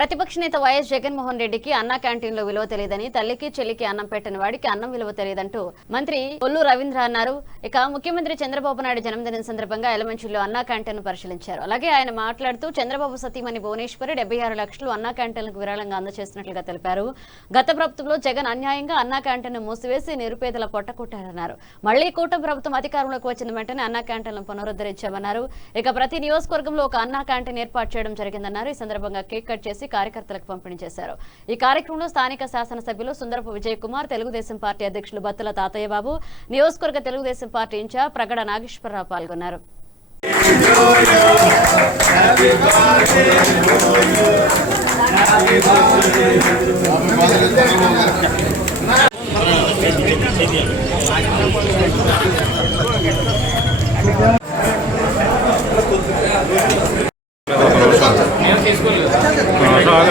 ప్రతిపక్ష నేత వైఎస్ జగన్మోహన్ రెడ్డికి అన్నా క్యాంటీన్లో విలువ తెలియదని, తల్లికి చెల్లికి అన్నం పెట్టని వాడికి అన్నం విలువ తెలియదంటూ మంత్రి కొల్లు రవీంద్ర అన్నారు. ఇక ముఖ్యమంత్రి చంద్రబాబు నాయుడు జన్మదినం సందర్భంగా ఎలమంచిలో అన్నా క్యాంటీన్ పరిశీలించారు. అలాగే ఆయన మాట్లాడుతూ చంద్రబాబు సతీమణి భువనేశ్వరి 76 లక్షలు అన్నా క్యాంటీన్లకు విరాళంగా అందజేస్తున్నట్లుగా తెలిపారు. గత ప్రభుత్వంలో జగన్ అన్యాయంగా అన్నా క్యాంటీన్ మూసివేసి నిరుపేదల పొట్టకొట్టారన్నారు. మళ్లీ కూటమి ప్రభుత్వం అధికారంలోకి వచ్చిన వెంటనే అన్నా క్యాంటీన్లను పునరుద్ధరించామన్నారు. ఇక ప్రతి నియోజకవర్గంలో ఒక అన్నా క్యాంటీన్ ఏర్పాటు చేయడం జరిగిందన్నారు. ఈ సందర్భంగా కేక్ కట్ చేసి కార్యకర్తలకు పంపిణీ చేశారు. ఈ కార్యక్రమంలో స్థానిక శాసనసభ్యులు సుందరపు విజయ్ కుమార్, తెలుగుదేశం పార్టీ అధ్యక్షులు బత్తుల తాతయ్య బాబు, నియోజకవర్గ తెలుగుదేశం పార్టీ ఇన్ఛార్జ్ ప్రగడ నాగేశ్వరరావు పాల్గొన్నారు.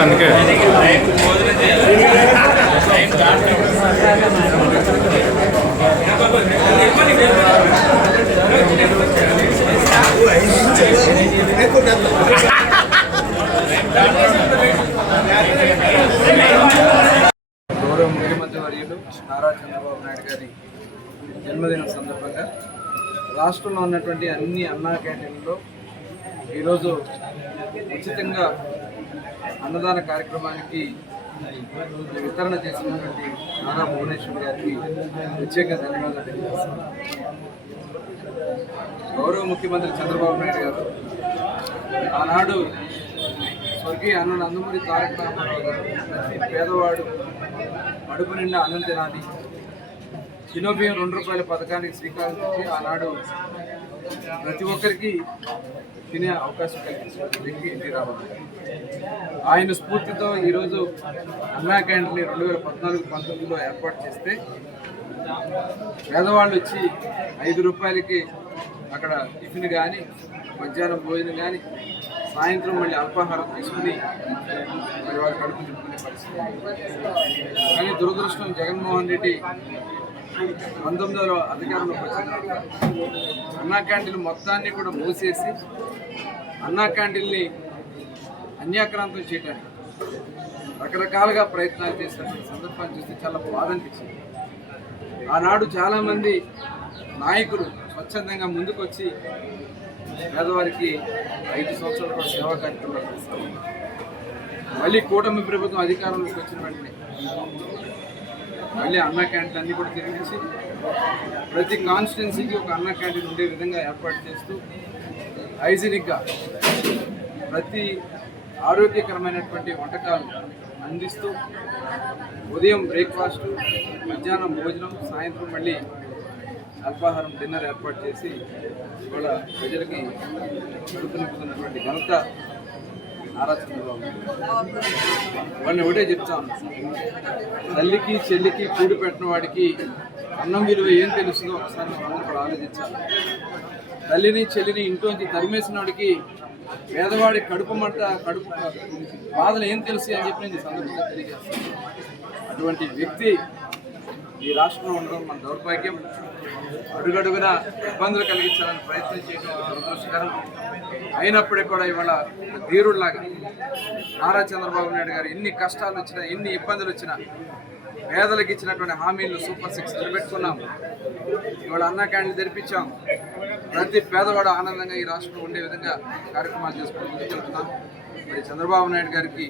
అందుకే గౌరవ ముఖ్యమంత్రి వర్యులు నారా చంద్రబాబు నాయుడు గారి జన్మదినం సందర్భంగా రాష్ట్రంలో ఉన్నటువంటి అన్ని అన్నా క్యాంటీన్లలో ఈరోజు ఉచితంగా అన్నదాన కార్యక్రమానికి వితరణ చేసినటువంటి నారా భువనేశ్వర్ గారికి ప్రత్యేక ధన్యవాదాలు తెలియజేస్తున్నాను. గౌరవ ముఖ్యమంత్రి చంద్రబాబు నాయుడు గారు ఆనాడు స్వర్గీయ అన్న నందమూరి తారక రామారావు గారు ప్రతి పేదవాడు అడుపు నిండా అన్నం తినాలి, కిలోబియ్యం ₹2 పథకానికి శ్రీకారం చుట్టి ఆనాడు ప్రతి ఒక్కరికి తినే అవకాశం కల్పించిన వ్యక్తి ఎన్టీ రామారావు. ఆయన స్ఫూర్తితో ఈరోజు అన్నా క్యాంటీన్ 2014-19లో ఏర్పాటు చేస్తే పేదవాళ్ళు వచ్చి ₹5కి అక్కడ టిఫిన్ కానీ, మధ్యాహ్నం భోజనం కానీ, సాయంత్రం మళ్ళీ అల్పాహారం తీసుకుని మరి వాళ్ళు కడుపు నింపుకునే పరిస్థితి. కానీ దురదృష్టం జగన్మోహన్ రెడ్డి 19లో అధికారంలోకి వచ్చిన అన్నా క్యాంటీన్ మొత్తాన్ని కూడా మూసేసి అన్నా క్యాంటీన్ని అన్యాక్రాంతం చేయడానికి రకరకాలుగా ప్రయత్నాలు చేసినటువంటి సందర్భాన్ని చూస్తే చాలా బాధ అనిపించింది. ఆనాడు చాలామంది నాయకులు స్వచ్ఛందంగా ముందుకు వచ్చి పేదవారికి 5 సంవత్సరాల పాటు సేవా కార్యక్రమాలు చేస్తారు. మళ్ళీ కూటమి ప్రభుత్వం అధికారంలోకి వచ్చిన వెంటనే మళ్ళీ అన్నా క్యాంటీన్ అన్నీ కూడా తిరిగించి ప్రతి కాన్స్టిట్యున్సీకి ఒక అన్నా క్యాంటీన్ ఉండే విధంగా ఏర్పాటు చేస్తూ హైజీనిక్గా ప్రతి ఆరోగ్యకరమైనటువంటి వంటకాలు అందిస్తూ ఉదయం బ్రేక్ఫాస్ట్, మధ్యాహ్నం భోజనం, సాయంత్రం మళ్ళీ అల్పాహారం డిన్నర్ ఏర్పాటు చేసి ఇవాళ ప్రజలకి కడుపు నింపుతున్నటువంటి ఘనత నారా చంద్రబాబు. వాళ్ళని ఒకటే చెప్తాను, తల్లికి చెల్లికి కూడి పెట్టిన వాడికి అన్నం విలువ ఏం తెలుస్తుందో ఒకసారి మనం కూడా ఆలోచించాలి. తల్లిని చెల్లిని ఇంట్లోంచి తరిమేసిన వాడికి పేదవాడి కడుపు బాధలు ఏం తెలుసు అని చెప్పి నేను సందర్భంగా తెలియజేస్తాను. అటువంటి వ్యక్తి ఈ రాష్ట్రంలో ఉండడం మన దౌర్భాగ్యం. అడుగడుగున ఇబ్బందులు కలిగించాలని ప్రయత్నం చేయడం దురదృష్టకరం. అయినప్పటికీ కూడా ఇవాళ ధీరుడిలాగా నారా చంద్రబాబు నాయుడు గారు ఎన్ని కష్టాలు వచ్చినా, ఎన్ని ఇబ్బందులు వచ్చినా పేదలకు ఇచ్చినటువంటి హామీలు సూపర్ 6 నిలబెట్టుకున్నాం. ఇవాళ అన్నా క్యాంటీన్ తెరిపించాం. ప్రతి పేదవాడు ఆనందంగా ఈ రాష్ట్రంలో ఉండే విధంగా కార్యక్రమాలు చేసుకుని ముందుకెళ్తున్నాం. మరి చంద్రబాబు నాయుడు గారికి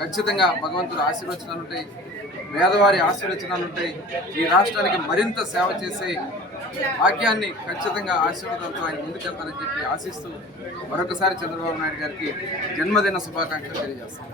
ఖచ్చితంగా భగవంతుడు ఆశీర్వచనాలు ఉంటాయి, పేదవారి ఆశీర్వచనాలు ఉంటాయి. ఈ రాష్ట్రానికి మరింత సేవ చేసే భాగ్యాన్ని ఖచ్చితంగా ఆశీర్వాదంతో ఆయన ముందుకెళ్తారని చెప్పి ఆశిస్తూ మరొకసారి చంద్రబాబు నాయుడు గారికి జన్మదిన శుభాకాంక్షలు తెలియజేస్తాం.